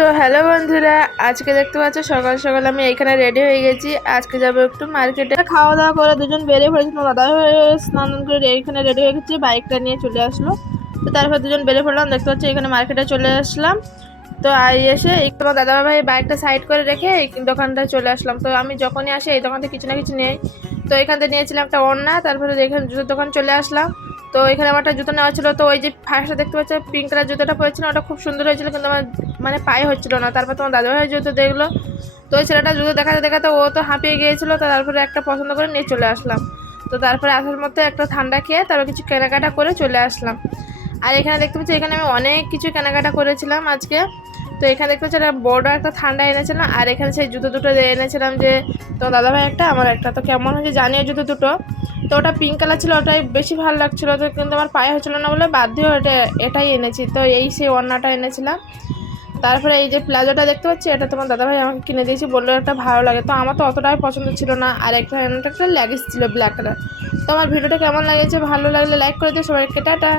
তো হ্যালো বন্ধুরা, আজকে দেখতে পাচ্ছ সকাল সকাল আমি এখানে রেডি হয়ে গেছি। আজকে যাবো একটু মার্কেটে, খাওয়া দাওয়া করে দুজন বেরিয়ে পড়েছি। তোমার দাদা হয়ে স্নান করে এখানে রেডি হয়ে গেছি, বাইকটা নিয়ে চলে আসলো। তো তারপর দুজন বেরিয়ে পড়লাম, দেখতে পাচ্ছি এখানে মার্কেটে চলে আসলাম। তো এসে তোমার দাদা ভাই বাইকটা সাইড করে রেখে এই দোকানটায় চলে আসলাম। তো আমি যখনই আসি এই দোকান থেকে কিছু না কিছু নেই। তো এখান থেকে নিয়েছিলাম একটা ওড়না, তারপরে এখানে জুতোর দোকান চলে আসলাম। তো এখানে আমার একটা জুতো নেওয়া ছিল। তো ওই যে ফার্স্টে দেখতে পাচ্ছি পিঙ্ক কালার জুতোটা পরেছিল, ওটা খুব সুন্দর হয়েছিল, কিন্তু আমার মানে পায়ে হচ্ছিল না। তারপর তোমার দাদাভাই জুতো দেখলো। তো ওই ছেলেটা জুতো দেখাতে দেখাতে ও তো হাঁপিয়ে গিয়েছিল। তো তারপরে একটা পছন্দ করে নিয়ে চলে আসলাম। তো তারপরে আসার মধ্যে একটা ঠান্ডা খেয়ে তারপর কিছু কেনাকাটা করে চলে আসলাম। আর এখানে দেখতে পাচ্ছি এখানে আমি অনেক কিছু কেনাকাটা করেছিলাম আজকে। তো এখানে দেখতে পাচ্ছি একটা বড় একটা ঠান্ডা এনেছিলাম, আর এখানে সেই জুতো দুটো এনেছিলাম, যে তোমার দাদাভাই একটা আমার একটা। তো কেমন হয়েছে জানিও জুতো দুটো। তো ওটা পিঙ্ক কালার ছিল, ওটাই বেশি ভালো লাগছিলো। তো কিন্তু আমার পায়ে হচ্ছিলো না বলে বাধ্য হয়ে এটাই এনেছি। তো এই সেই ওড়নাটা এনেছিলাম। তারপরে এই যে প্লাজোটা দেখতে পাচ্ছি, এটা তোমার দাদাভাই আমাকে কিনে দিয়েছি, বললো একটা ভালো লাগে। তো আমার তো অতটাই পছন্দ ছিল না। আর একটা লেগিংস ছিল ব্ল্যাক কালার। তো আমার ভিডিওটা কেমন লাগছে, ভালো লাগলে লাইক করে দিও সবাইকে। টাটা।